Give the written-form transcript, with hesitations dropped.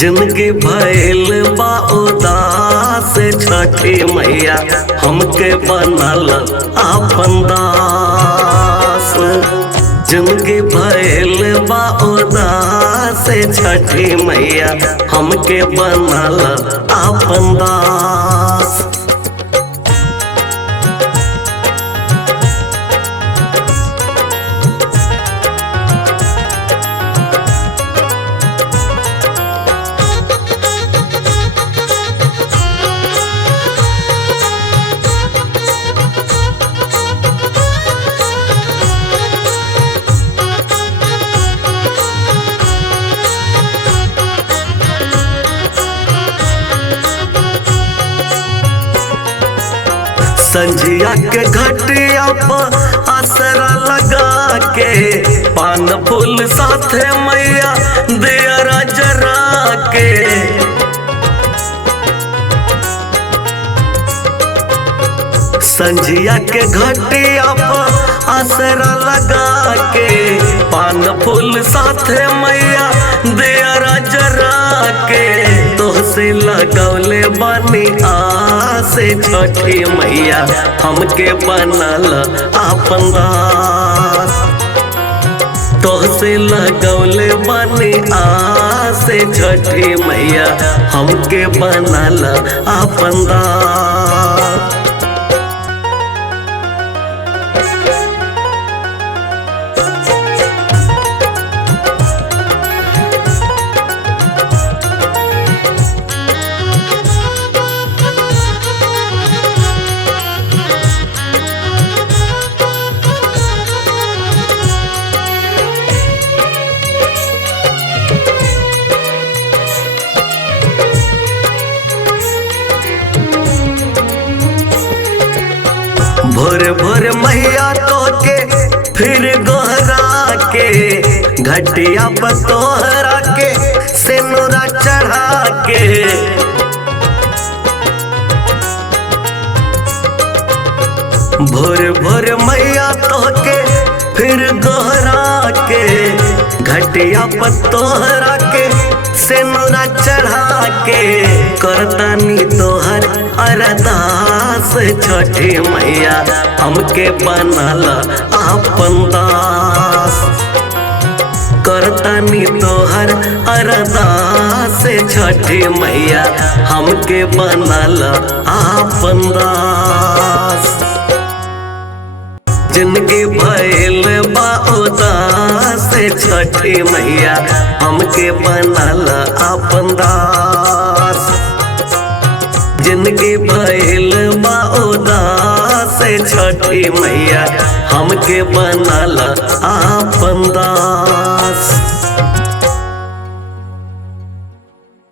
जिंदगी भइल बा उदास छठी मैया हमके बनल आपन दास। जिंदगी भइल बा उदास छठी मैया हमके बनल आपन दास। संझिया के घटिया पर असरा लगा के पान फूल साथे मैया दियरा जरा के। संझिया के घटिया पर असरा लगा के पान फूल साथे मैया दियरा जरा के। तोहसे लगौले बानी आसे छठी मैया हमके बनल आपन दास। तोहसे लगौले बानी आसे छठी मैया हमके बनल आपन दास। भोर भोर मैया तो के फिर गोहरा के घटिया पर तोहरा के सिनुरा चढ़ा के। भोर भोर मैया तो के फिर गोहरा के घटिया पर तोहरा के सिनुरा चढ़ा के। करतानी तोहर अरदास छठी मैया हमके बनल आपन दास। करतानी तोहर अरदास छठी मैया हमके बनल आपन दास। जिंदगी भइल बा उदास छठी मैया हमके बनल आपन दास। जिंदगी भइल बा उदास छठी मैया हमके बनल आपन दास।